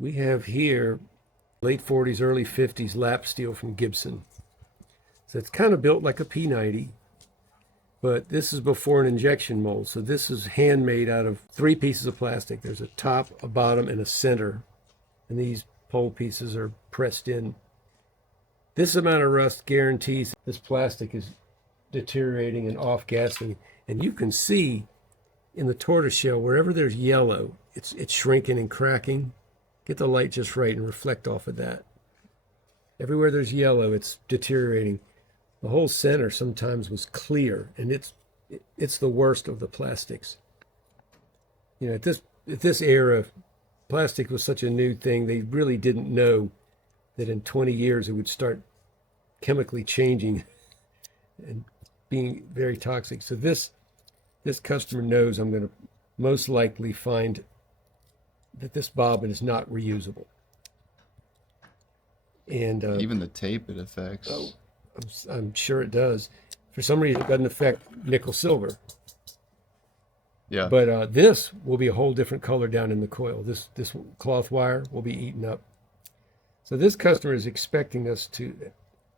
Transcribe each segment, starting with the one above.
We have here late 40s, early 50s lap steel from Gibson. So it's kind of built like a P90, but this is before an injection mold. So this is handmade out of 3 pieces of plastic. There's a top, a bottom, and a center. And these pole pieces are pressed in. This amount of rust guarantees this plastic is deteriorating and off-gassing. And you can see in the tortoiseshell, wherever there's yellow, it's shrinking and cracking. Get the light just right and reflect off of that. Everywhere there's yellow, it's deteriorating. The whole center sometimes was clear, and it's the worst of the plastics. You know, at this era, plastic was such a new thing, they really didn't know that in 20 years it would start chemically changing and being very toxic. So this customer knows I'm going to most likely find that this bobbin is not reusable. And even the tape it affects. Oh, I'm sure it does. For some reason, it doesn't affect nickel silver. Yeah. But this will be a whole different color down in the coil. This cloth wire will be eaten up. So this customer is expecting us to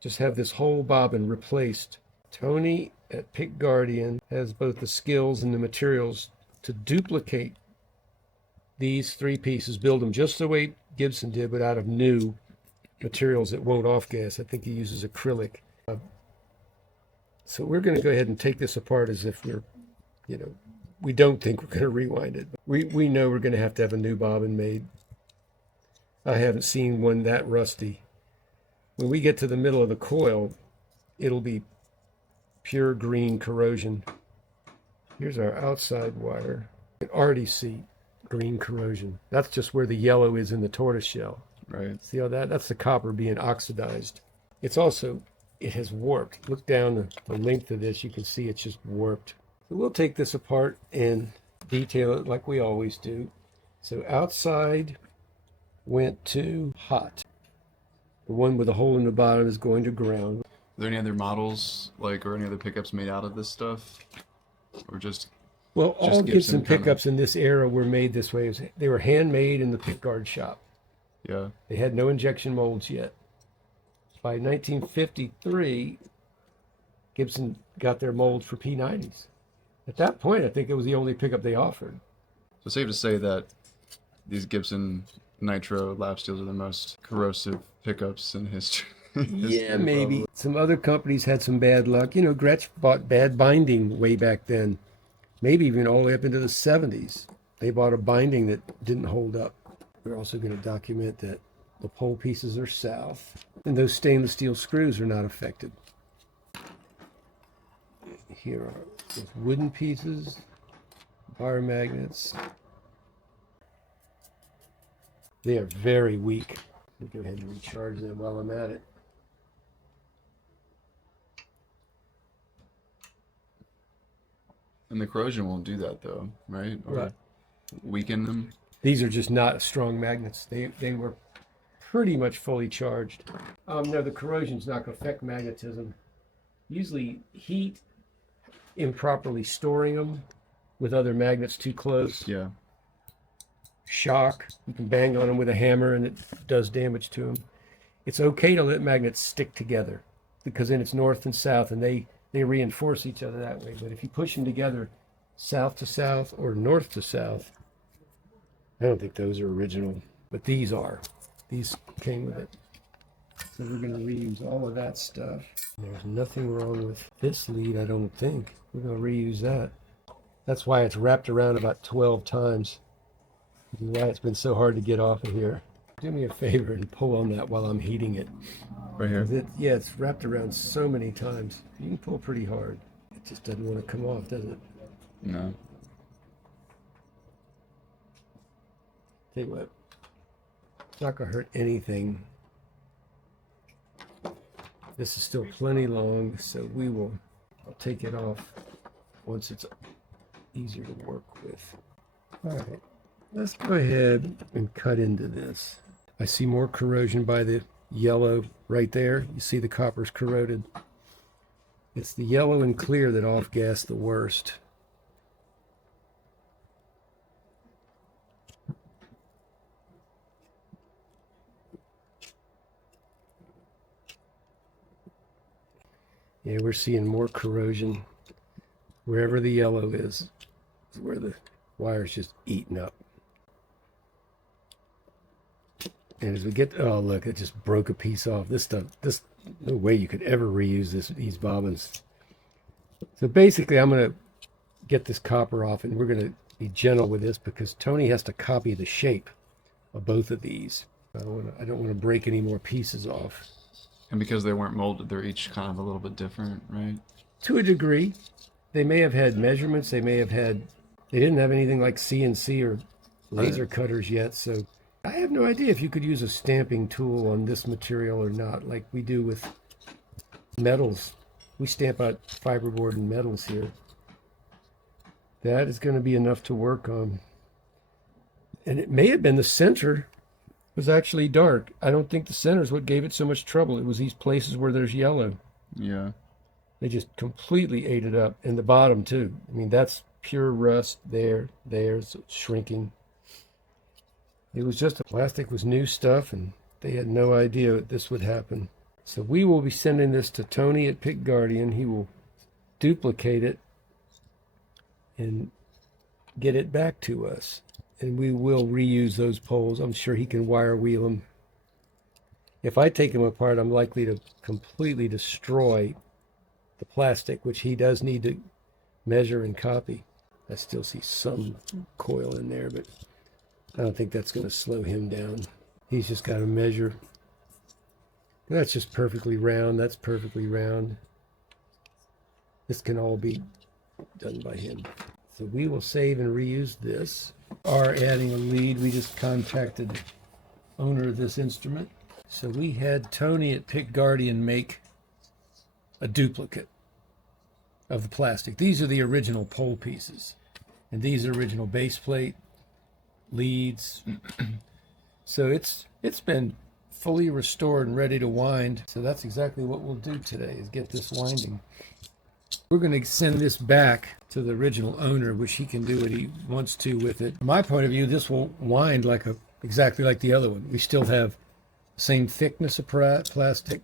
just have this whole bobbin replaced. Tony at Pickguardian has both the skills and the materials to duplicate these 3 pieces, build them just the way Gibson did, but out of new materials that won't off-gas. I think he uses acrylic. So we're going to go ahead and take this apart as if we're, you know, we don't think we're going to rewind it. We know we're going to have a new bobbin made. I haven't seen one that rusty. When we get to the middle of the coil, it'll be pure green corrosion. Here's our outside wire. You can already see green corrosion. That's just where the yellow is in the tortoise shell. Right. See how that's the copper being oxidized. It's also, it has warped. Look down the length of this, you can see it's just warped. So we'll take this apart and detail it like we always do. So outside went to hot. The one with the hole in the bottom is going to ground. Are there any other models, like, or any other pickups made out of this stuff? Or just... Well, just all Gibson kinda... pickups in this era were made this way. They were handmade in the pickguard shop. Yeah. They had no injection molds yet. By 1953, Gibson got their molds for P90s. At that point, I think it was the only pickup they offered. So safe to say that these Gibson Nitro lap steels are the most corrosive pickups in history. Yeah, maybe. Probably. Some other companies had some bad luck. You know, Gretsch bought bad binding way back then. Maybe even all the way up into the 70s. They bought a binding that didn't hold up. We're also going to document that the pole pieces are south, and those stainless steel screws are not affected. Here are those wooden pieces, bar magnets. They are very weak. I'll go ahead and recharge them while I'm at it. And the corrosion won't do that, though, right? Or right. Weaken them? These are just not strong magnets. They were pretty much fully charged. No, the corrosion's not going to affect magnetism. Usually heat, improperly storing them with other magnets too close. Yeah. Shock, you can bang on them with a hammer and it does damage to them. It's okay to let magnets stick together because then it's north and south and they reinforce each other that way. But if you push them together south to south or north to south, I don't think those are original, but these are. These came with it. So we're going to reuse all of that stuff. There's nothing wrong with this lead, I don't think. We're going to reuse that. That's why it's wrapped around about 12 times. This is why it's been so hard to get off of here. Do me a favor and pull on that while I'm heating it. Right here? Yeah, it's wrapped around so many times. You can pull pretty hard. It just doesn't want to come off, does it? No. Tell you what, it's not going to hurt anything. This is still plenty long, so I'll take it off once it's easier to work with. All right, let's go ahead and cut into this. I see more corrosion by the yellow right there. You see the copper's corroded. It's the yellow and clear that off-gas the worst. Yeah, we're seeing more corrosion. Wherever the yellow is where the wire's just eaten up. And as we get, oh look, it just broke a piece off. This stuff, no way you could ever reuse these bobbins. So basically I'm going to get this copper off, and we're going to be gentle with this because Tony has to copy the shape of both of these. I don't want to break any more pieces off. And because they weren't molded, they're each kind of a little bit different, right? To a degree. They may have had measurements. They didn't have anything like CNC or laser cutters yet. So I have no idea if you could use a stamping tool on this material or not, like we do with metals. We stamp out fiberboard and metals here. That is going to be enough to work on. And it may have been the center was actually dark. I don't think the center is what gave it so much trouble. It was these places where there's yellow. Yeah. They just completely ate it up. And the bottom too. I mean, that's pure rust there, so it's shrinking. It was just, the plastic was new stuff, and they had no idea that this would happen. So we will be sending this to Tony at Pickguardian. He will duplicate it and get it back to us. And we will reuse those poles. I'm sure he can wire wheel them. If I take them apart, I'm likely to completely destroy the plastic, which he does need to measure and copy. I still see some coil in there, but I don't think that's going to slow him down. He's just got to measure. That's just perfectly round. That's perfectly round. This can all be done by him. So we will save and reuse this. Are adding a lead. We just contacted the owner of this instrument. So we had Tony at Pickguardian make a duplicate of the plastic. These are the original pole pieces. And these are original base plate, leads. So it's been fully restored and ready to wind. So that's exactly what we'll do today, is get this winding. We're going to send this back to the original owner, which he can do what he wants to with it. From my point of view, this will wind exactly like the other one. We still have the same thickness of plastic,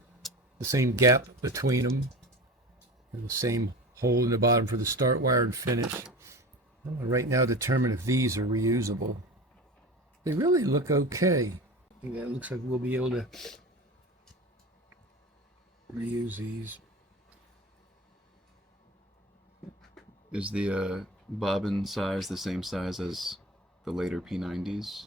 the same gap between them, and the same hole in the bottom for the start wire and finish. I'm gonna right now determine if these are reusable. They really look okay. I think that looks like we'll be able to reuse these. Is the bobbin size the same size as the later P90s?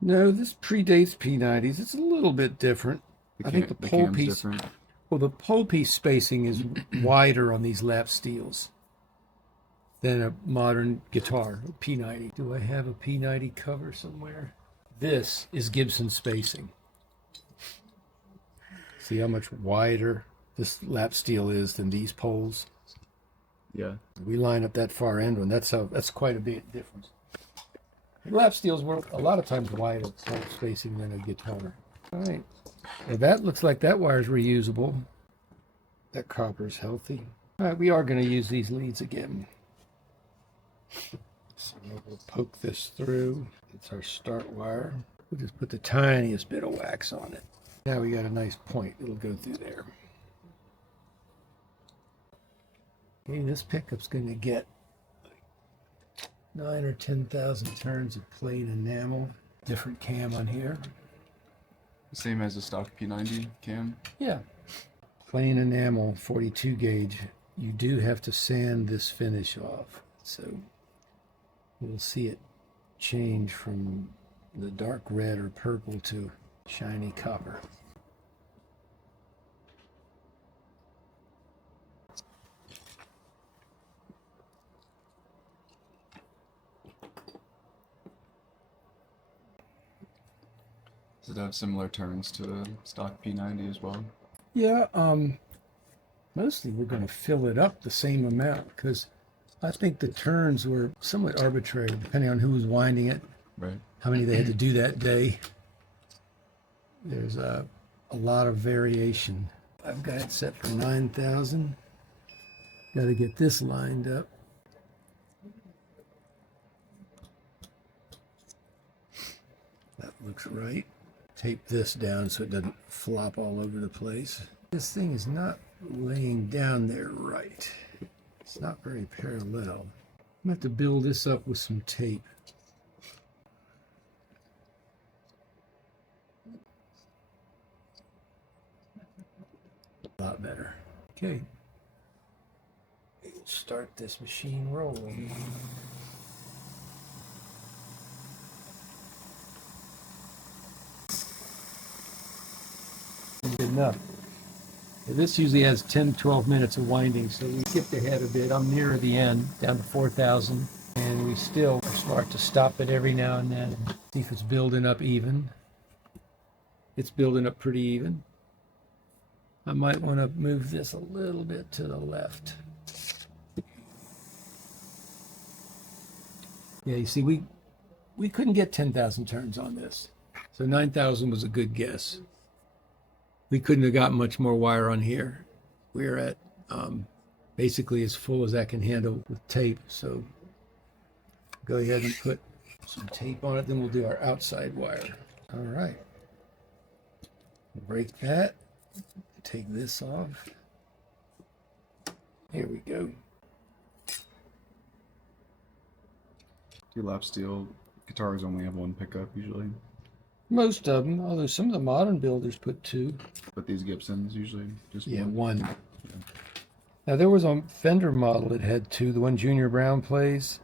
No, this predates P90s. It's a little bit different. I think the pole piece, different. well, the pole piece spacing is wider on these lap steels than a modern guitar, a P90. Do I have a P90 cover somewhere? This is Gibson spacing. See how much wider this lap steel is than these poles? Yeah. We line up that far end one. That's quite a bit difference. Lap steels work a lot of times wider spacing than a guitar. All right. Well, that looks like that wire's reusable. That copper's healthy. All right, we are going to use these leads again. So we'll poke this through. It's our start wire. We'll just put the tiniest bit of wax on it. Now we got a nice point. It'll go through there. Okay, this pickup's going to get 9 or 10,000 turns of plain enamel. Different cam on here. Same as a stock P90 cam? Yeah. Plain enamel, 42 gauge. You do have to sand this finish off. So you'll see it change from the dark red or purple to shiny copper. Does it have similar turns to a stock P90 as well? Yeah, mostly we're going to fill it up the same amount because I think the turns were somewhat arbitrary depending on who was winding it, Right. how many they had to do that day. There's a lot of variation. I've got it set for 9,000. Got to get this lined up. That looks right. Tape this down so it doesn't flop all over the place. This thing is not laying down there right. It's not very parallel. I'm going to have to build this up with some tape. A lot better. Okay. Start this machine rolling. Good enough. This usually has 10-12 minutes of winding, so we skipped ahead a bit. I'm nearer the end, down to 4,000, and we still are smart to stop it every now and then and see if it's building up even. It's building up pretty even. I might want to move this a little bit to the left. Yeah, you see, we couldn't get 10,000 turns on this, so 9,000 was a good guess. We couldn't have gotten much more wire on here. We're at basically as full as I can handle with tape. So go ahead and put some tape on it. Then we'll do our outside wire. All right. Break that. Take this off. Here we go. Your lap steel guitars only have one pickup usually, Most of them, although some of the modern builders put two. but these Gibsons usually just One. Now there was a Fender model that had two. The one Junior Brown plays,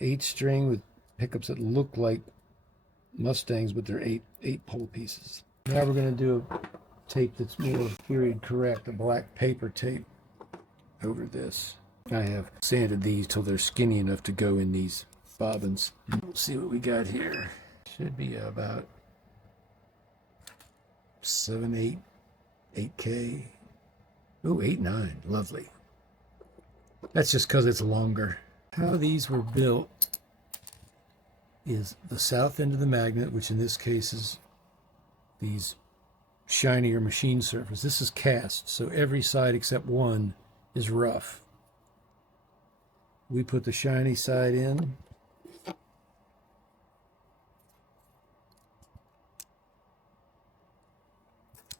8-string with pickups that look like Mustangs, but they're eight pole pieces. Now we're going to do a tape that's more period correct, a black paper tape over this. I have sanded these till they're skinny enough to go in these bobbins. We'll see what we got here. Should be about 7, 8K. Oh, 8, 9. Lovely. That's just because it's longer. How these were built is the south end of the magnet, which in this case is these shinier machine surface. This is cast, so every side except one is rough. We put the shiny side in.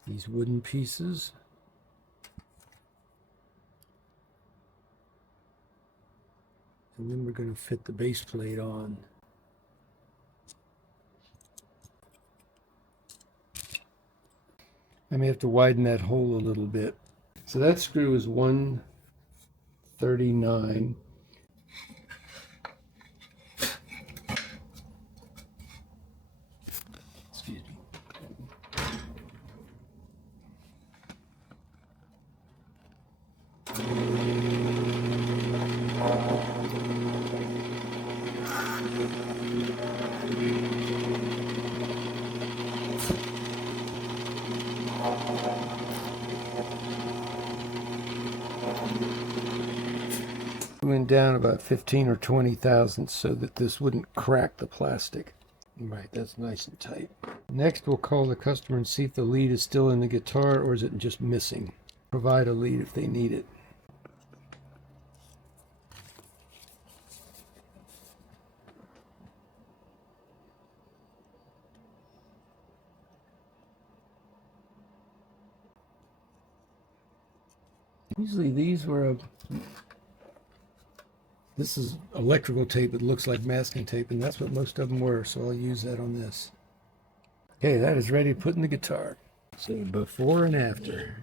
These wooden pieces. And then we're going to fit the base plate on. I may have to widen that hole a little bit. So that screw is 139. Excuse me. Went down about 15 or 20 thousandths so that this wouldn't crack the plastic. Right, that's nice and tight. Next we'll call the customer and see if the lead is still in the guitar or is it just missing. Provide a lead if they need it. Usually these were this is electrical tape. It looks like masking tape, and that's what most of them were, so I'll use that on this. Okay, that is ready to put in the guitar. So before and after.